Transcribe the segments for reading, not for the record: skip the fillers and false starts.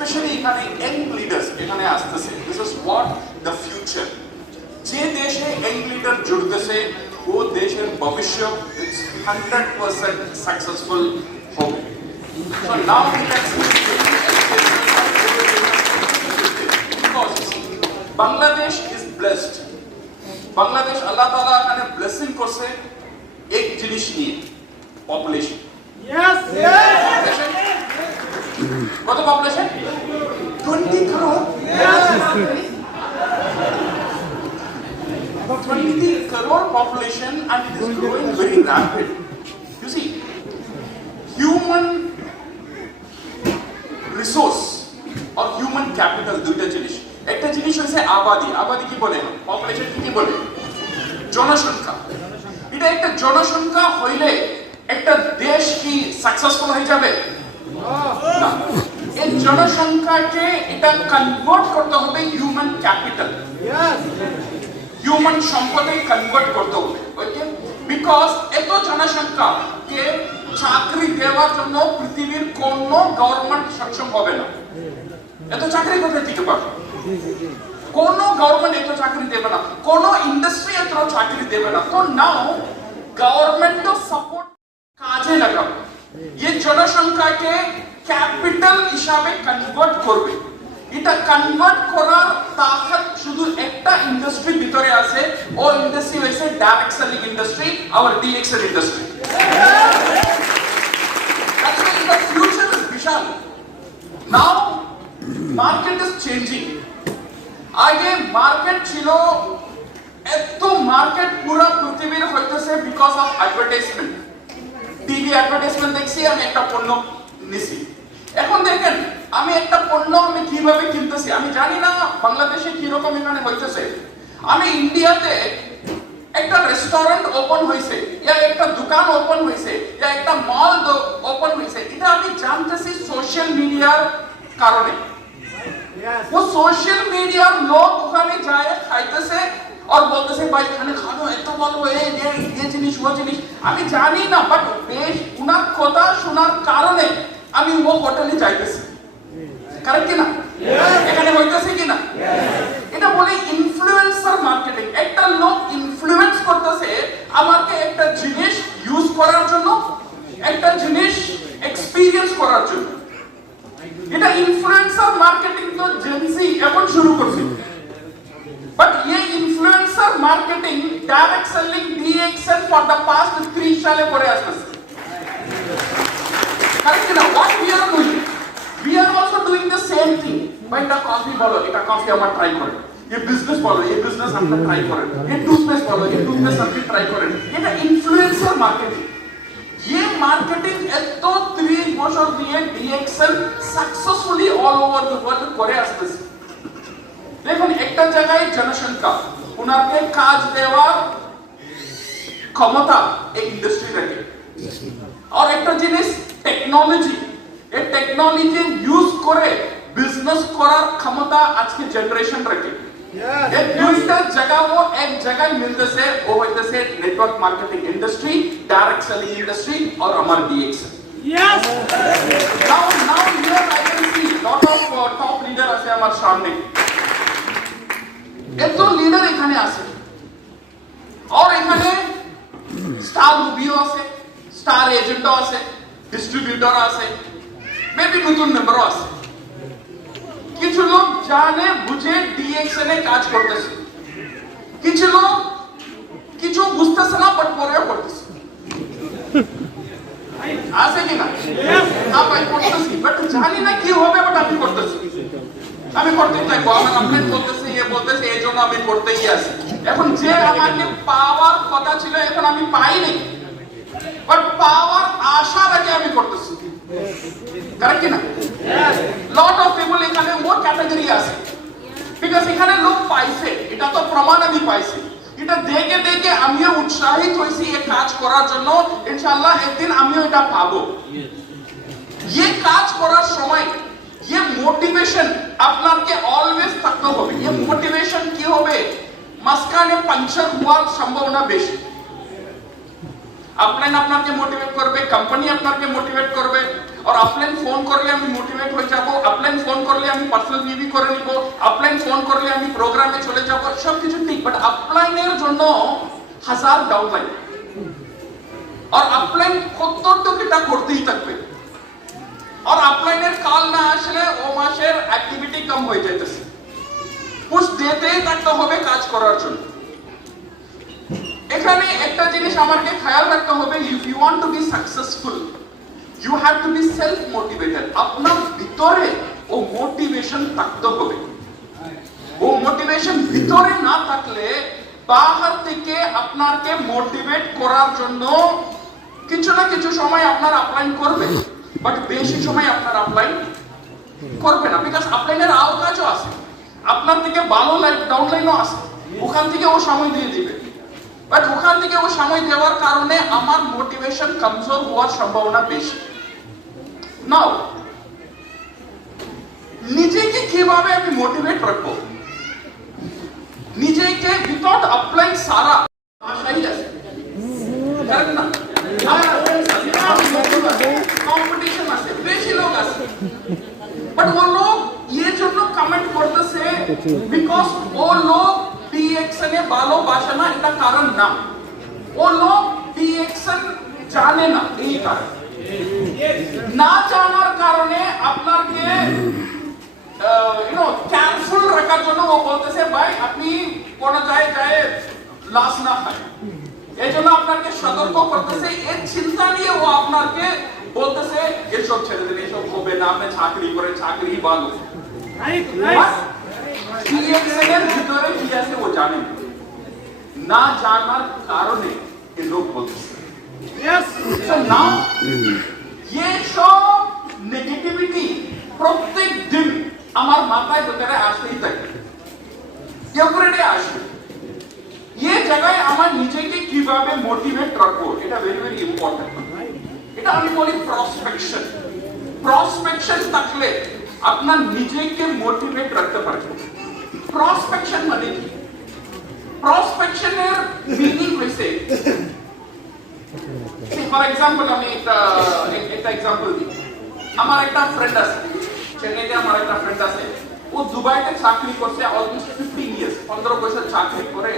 especially এখানে young leaders এখানে আসতেছে, this is what the future. যে দেশে young leader জুড়তেছে ও দেশের ভবিষ্যৎ is 100% successful হবে. So now we can see because Bangladesh is blessed. Bangladesh আল্লাহ তাআলা এখানে ব্লেসিং করছে এক জিনিস নিয়ে, পপুলেশন। কত population? 20 crore। 20 crore population and it is growing very rapid. You see, human resource or human capital দুইটা জিনিস। একটা জিনিস হচ্ছে আবাদি। আবাদি কি বলে? পপুলেশন কি বলে? জনসংখ্যা। এটা একটা জনসংখ্যা হইলে একটা দেশ কি সাকসেসফুল হয়ে যাবে? না। এই জনসংখ্যাকে এটা কনভার্ট করতে হবে হিউম্যান ক্যাপিটাল, হিউম্যান সম্পদে কনভার্ট করতে হবে। ওকে, বিকজ এত জনসংখ্যাকে চাকরি দেওয়ার জন্য পৃথিবীর কোনো গভর্নমেন্ট সক্ষম হবে না। এত চাকরি কোথায় থেকে পাবে? কোন গভর্নমেন্ট এত চাকরি দেবে না, কোন ইন্ডাস্ট্রি এত চাকরি দেবে না। তো নাও গভর্নমেন্ট সাপোর্ট কাজে লাগাবে, এই জনসংখ্যাকে ক্যাপিটাল হিসাবে কনভার্ট করবে। এটা কনভার্ট করার তাকত শুধু একটা ইন্ডাস্ট্রি ভিতরে আছে, ও ইন্ডাস্ট্রি হইছে direct selling industry, our DXL industry. That's why the future is বিশাল। Now market is changing. আগে মার্কেট ছিল, এত মার্কেট পুরো পৃথিবীর হইতেছে because of advertisement. TV advertisement দেখছি, আমি একটা পণ্য নিছি। এখন দেখেন আমি একটা পণ্য আমি কিভাবে কিনতেছি, আমি জানি না বাংলাদেশে কি রকম এখানে হইতেছে। আমি ইন্ডিয়াতে একটা রেস্টুরেন্ট ওপেন হইছে, ইয়া একটা দোকান ওপেন হইছে, ইয়া একটা মল ওপেন হইছে, এটা আমি জানতেছি সোশ্যাল মিডিয়ার কারণে। वो सोशल मीडिया लोग ওখানে যায় খাইতেছে আর বলতেছে ভাই এখানে খানো এত ভালো, এই জিনিস ও জিনিস আমি জানি না, বাট বেশ উনার কথা শোনার কারণে আমি ও হোটেলে যাইতেছি। কারেক্ট কি না? এখানে হইতেছে কি না? এটা বলে ইনফ্লুয়েন্সার মার্কেটিং। একটা লোক ইনফ্লুয়েন্স করতেছে আমাকে একটা জিনিস ইউজ করার জন্য, একটা জিনিস এক্সপেরিয়েন্স করার জন্য। এটা ইনফ্লুয়েন্সার মার্কেটিং তো জেনজি এখন শুরু করছে, বাট এই influencer marketing direct selling DXL for the past 3 সালে করে আসছে। কারণ কি না, what we are doing, we are also doing the same thing. ভাই এটা কফি বলো, এটা কফি আমরা ট্রাই করেন। এই বিজনেস বলো, এই বিজনেস আমরা ট্রাই করেন। এই টুথপেস্ট বলো, এই টুথপেস্ট আপনি ট্রাই করেন। এটা ইনফ্লুয়েন্সার মার্কেটিং। ये मार्केटिंग এত 30 বছর দিয়ে DXL successfully all over the world করে আসতেছে। দেখুন একটা জায়গায় জনসংখ্যা, ওনাকে কাজ দেওয়ার ক্ষমতা এই ইন্ডাস্ট্রি রাখে, আর একটা জিনিস টেকনোলজি, এই টেকনোলজি ইউজ করে বিজনেস করার ক্ষমতা আজকে জেনারেশন রাখে। এই দুইটা জায়গা ও এক জায়গায় মিলতেছে, ও হইতেছে network marketing industry, direct selling industry আর আমার DXL. Yes. Now here I can see lot of top leader আছে আমার সামনে। এত লিডার এখানে আছে, আর এখানে স্টার মুভিও আছে, স্টার এজেন্টও আছে, ডিস্ট্রিবিউটর আছে, মেবি নতুন মেম্বারও আছে। কিছু লোক জানে বুঝে ডিএক্সএল এ কাজ করতেছে, কিছু লোক কিছু বুঝতেছে না বাট পরেও করতেছে। আছে কি না? হ্যাঁ ভাই করতেছি, বাট জানি না কি হবে, বাট আমি করতেছি। আমি করতে চাই, আমার আপডেট বলতেছে, এ বলতেছে, এই জন্য আমি করতেই আছি। এখন যে আমাকে পাওয়ার কথা ছিল এখন আমি পাইনি, বাট পাওয়ার আশা রেখে আমি করতেছি। কারেক্ট কি না? লট অফ পিপল এখানে ও ক্যাটাগরি আছে, বিকজ এখানে লোক পাইছে, এটা তো প্রমাণ আমি পাইছি। এটা দেখে দেখে আমিও উৎসাহিত হইছি এই কাজ করার জন্য। ইনশাআল্লাহ একদিন আমিও এটা পাবো। এই কাজ করার সময় ये मोटिवेशन আপনাকে অলওয়েজ থাকতে হবে। ये मोटिवेशन কি হবে? মাঝখানে পাংচার হওয়ার সম্ভাবনা বেশি। আপলাইন আপনাকে মোটিভেট করবে, কোম্পানি আপনাকে মোটিভেট করবে। আর অফলাইন ফোন করলে আমি মোটিভেট হয়ে যাব, অফলাইন ফোন করলে আমি পার্সোনাল রিভিউ করে নিব, অফলাইন ফোন করলে আমি প্রোগ্রামে চলে যাব, সবকিছু ঠিক। বাট অফলাইনের জন্য হাজার ডাউনলাইন, আর অফলাইন কত এটা করতেই থাকবে। আর অফলাইনের কাল না আসলে ও মাসের অ্যাক্টিভিটি কম হয়ে যাইতেছে, পুশ দিতেই থাকতে হবে কাজ করার জন্য। এখানে একটা জিনিস আমাকে খেয়াল রাখতে হবে, if you want to be successful you have to be self motivated. আপনার ভিতরে ও মোটিভেশন থাকতে হবে। ও মোটিভেশন ভিতরে না থাকলে বাহির থেকে আপনাকে মোটিভেট করার জন্য কিছু না কিছু সময় আপনার অফলাইন করবে, বাট বেশি সময় আপনার অফলাইন করবে না। বিকজ অফলাইনের আরো কাজও আছে, আপনার থেকে ভালো ডাউনলাইনও আছে, ওখান থেকে ও সময় দিয়ে দিবে। বাট ওখান থেকে ও সময় দেওয়ার কারণে আমার মোটিভেশন কমজোর হওয়ার সম্ভাবনা বেশি। নাও নিজেকে কিভাবে আমি মোটিভেট রাখবো, নিজেকে উইথাউট অফলাইন সারা আশাই আছে, কারণ না কম্পিটিশন আছে, বেশি লোক আছে। বাট ও লোক এর জন্য কমেন্ট করতেছে বিকজ ও লোক ডিএক্সএন এ ভালোবাসে না, এটা কারণ না। ও লোক ডিএক্সএন জানে না, এই কারণ। না জানার কারণে আপনাকে ক্যান্সেল রাখার জন্য ও বলতেছে ভাই আপনি কোন জায়গায় লস না হয়, এই জন্য আপনাকে সতর্ক করতেছে। এর চিন্তা নিয়ে ও আপনাকে বলতেছে এসব ছেড়ে দিন, এসব হবে না, আপনি চাকরি করে চাকরি ভালো। ডিএক্সএন ভিতরে কি আছে ও জানে না, জানার কারণে এই লোক বলতেছে। So now ये সব নেগেটিভিটি প্রত্যেক দিন আমার মাথায় ভিতরে আসতেই থাকে, এভরিডে আসে। ये জায়গায় আমার নিজেকে কিভাবে মোটিভেট রাখবো, এটা ভেরি ভেরি ইম্পর্টেন্ট। এটা আমি বলি প্রসপেকশন। প্রসপেকশন থাকলে আপনার নিজেকে মোটিভেট রাখতে পারবেন। প্রসপেকশন মানে কি? প্রসপেকশনের মিনিং হইছে, ফর এক্সাম্পল আমি একটা এক্সাম্পল দিই। আমার একটা ফ্রেন্ড আছে চেন্নাইতে, আমার একটা ফ্রেন্ড আছে, ও দুবাইতে চাকরি করছে অলমোস্ট 15 ইয়ার্স, 15 বছর চাকরি করে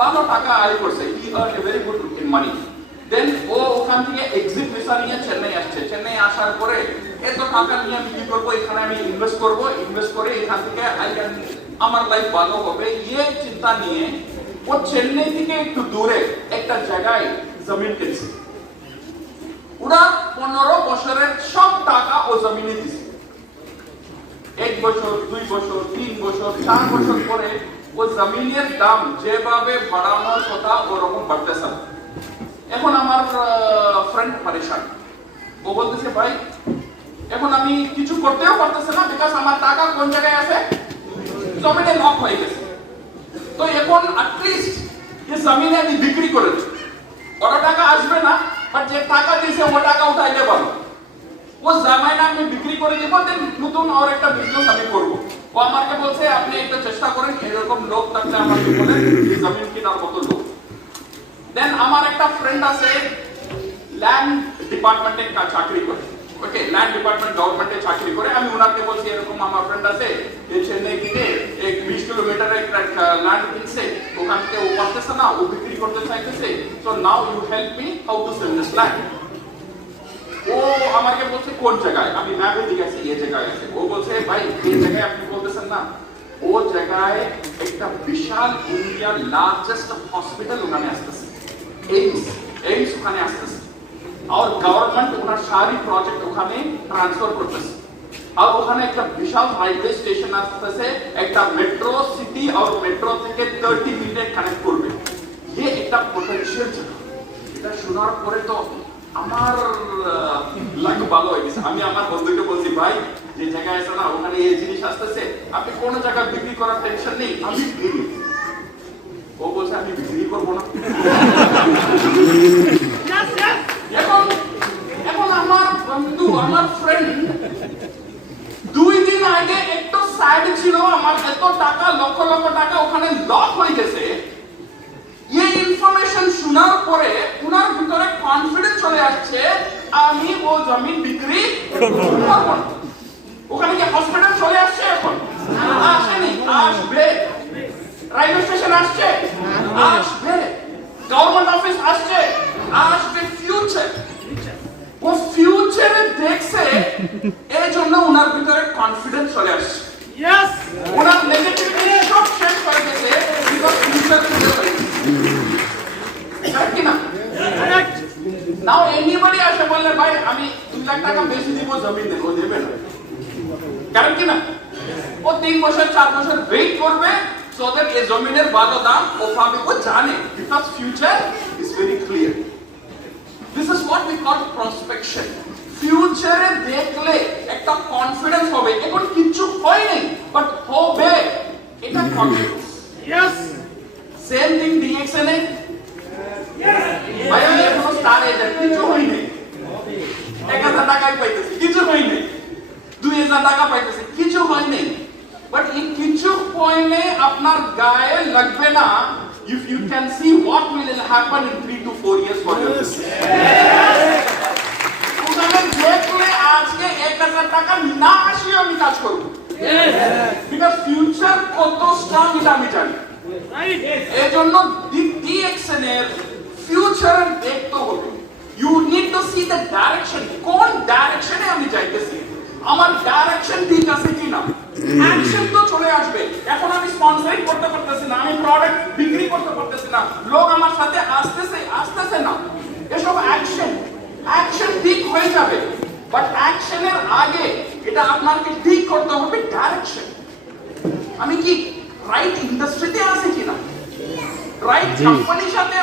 ভালো টাকা আয় করছে, he earn a very good money. Then ও ওখান থেকে এক্সিট ভিসা নিয়ে চেন্নাই আসছে। চেন্নাই আসার পরে এত টাকা নিয়ে আমি কি করবো, এখানে আমি ইনভেস্ট করবো, ইনভেস্ট করে এখান থেকে আমার লাইফ ভালো হবে, এই চিন্তা নিয়ে ও চেন্নাই থেকে একটু দূরে একটা জায়গায় জমিন কিনছে। ওরা 15 বছরের সব টাকা ও জমিনে দিছে। 1 বছর 2 বছর 3 বছর 4 বছর পরে ও জমিনের দাম যেভাবে বাড়ানোর কথা ওরকম বাড়তেছে। এখন আমার ফ্রেন্ড পরেশান, ও বলতেছে ভাই এখন আমি কিছু করতেও পারতেছে না, বিকজ আমার টাকা কোন জায়গায় আছে, জমিনে লক হয়ে গেছে। তো এখন অ্যাটলিস্ট এই জমিনে আমি বিক্রি করে দিই, ওর টাকা আসবে না, বাট যে টাকা দিয়েছে ও টাকা উঠাইতে পারবো। ও জামাইনা আমি বিক্রি করে দিব, দেন নতুন আর একটা বিজনেস আমি করব। ও আমাকে বলছে আপনি একটা চেষ্টা করেন, এরকম লোক থাকলে আমাকে বলেন, জমিন কেনার মতো লোক। দেন আমার একটা ফ্রেন্ড আছে ল্যান্ড ডিপার্টমেন্টে চাকরি করে, ওকে, ল্যান্ড ডিপার্টমেন্ট গভর্নমেন্টে চাকরি করে। আমি ওনাকে বলছি এরকম আমার ফ্রেন্ড আছে এই চেন্নাই থেকে 20 কিলোমিটার একটা ল্যান্ড কিনছে, ওখান থেকে ও পারতেছে না, ও বিক্রি করতে চাইতেছে। So now you help me how to sell this land. ও আমাকে বলছে কোন জায়গায়, আমি ম্যাপে দিয়েছি এই জায়গায় আছে। ও বলছে ভাই এই জায়গায় আপনি বলতেছেন না, ও জায়গায় একটা বিশাল ইন্ডিয়ার লার্জেস্ট হসপিটাল ওখানে আসতেছে, এইমস ওখানে আসতেছে। আর গভর্নমেন্ট ওনার সারি প্রজেক্ট ওখানে ট্রান্সফার করতেছে। আর ওখানে একটা বিশাল হাইওয়ে স্টেশন আসতেছে, একটা মেট্রো সিটি আর মেট্রো থেকে 30 মিনিটে কানেক্ট করবে। ये একটা পোটেনশিয়াল জায়গা। এটা শোনার পরে তো আমার লাগ ভালো হয়ে গেছে। আমি আমার বন্ধুকে বলছি ভাই যে জায়গায় আছে না ওখানে এই জিনিস আসতেছে, আপনি কোন জায়গা বিক্রি করার টেনশন নেই, আমি কিনি। ও বলছে আমি বিক্রি করবো না। এখন আমার বন্ধু আমার ফ্রেন্ড 2 দিন আগে একটু সাইড ছিল, আমার এত টাকা লক্ষ লক্ষ টাকা ওখানে লক হয়ে গেছে। এই ইনফরমেশন শোনার পরে উনার ভিতরে কনফিডেন্স চলে আসছে আমি ও জমি বিক্রি করব না। ওখানে কি হসপিটাল চলে আসছে এখন? আসেনি, আসবে। রেলওয়ে স্টেশন আসছে, আসবে। গভর্নমেন্ট অফিস আসছে, আসবে। ফিউচার, ও ফিউচারে দেখছে, এই জন্য ওনার ভিতরে কনফিডেন্স চলে আসছে। ওনার নেগেটিভিটি সব শেষ করে দিয়েছে, বিকজ ফিউচার খুঁজে পেয়েছে। ঠিক কি না? নাও এনিবডি আসে বললে ভাই আমি 2 লাখ টাকা বেশি দিব, জমি দেব, ও দেবে না। কারণ কি না, ও 3 বছর 4 বছর ওয়েট করবে, সো দ্যাট এই জমিনের বাজার দাম ও পাবে। ও জানে, because future is very clear. This is what we call prospection. ফিউচারে দেখলে একটা কনফিডেন্স হবে, এখন কিছু হয়নি বাট হবে, এটা কনফিডেন্স। সেম থিং ডিএক্সএন এ ভাই আমি এখনো স্টার এজেন্ট, কিছু হয়নি। 1000 টাকাই পাইতেছি, কিছু হয়নি। 2000 টাকা পাইতেছি, কিছু হয়নি। বাট এই কিছু পয়েন্টে আপনার গায়ে লাগবে না if you can see what will happen in 3 to 4 years for you. ওখানে দেখলে আজকে 1000 টাকা না আসি আমি কাজ করব, বিকজ ফিউচার কত স্ট্রং এটা আমি জানি। এই জন্য ডিএক্সএন এর ফিউচার দেখতে হবে। You need to see the direction, কোন ডাইরেকশনে আমি যাইতেছি, আমার ডাইরেকশন ঠিক আছে কিনা। অ্যাকশন তো চলে আসবে। এখন আমি স্পন্সরিং করতে পারতেছি না, আমি প্রোডাক্ট বিক্রি করতে পারতেছি না, লোক আমার সাথে আসতেছে না, এসব অ্যাকশন ঠিক হয়ে যাবে। বাট অ্যাকশনের আগে এটা আপনাকে ঠিক করতে হবে ডাইরেকশন। আমি কি রাইট ইন্ডাস্ট্রিতে আছি কিনা, রাইট কোম্পানির সাথে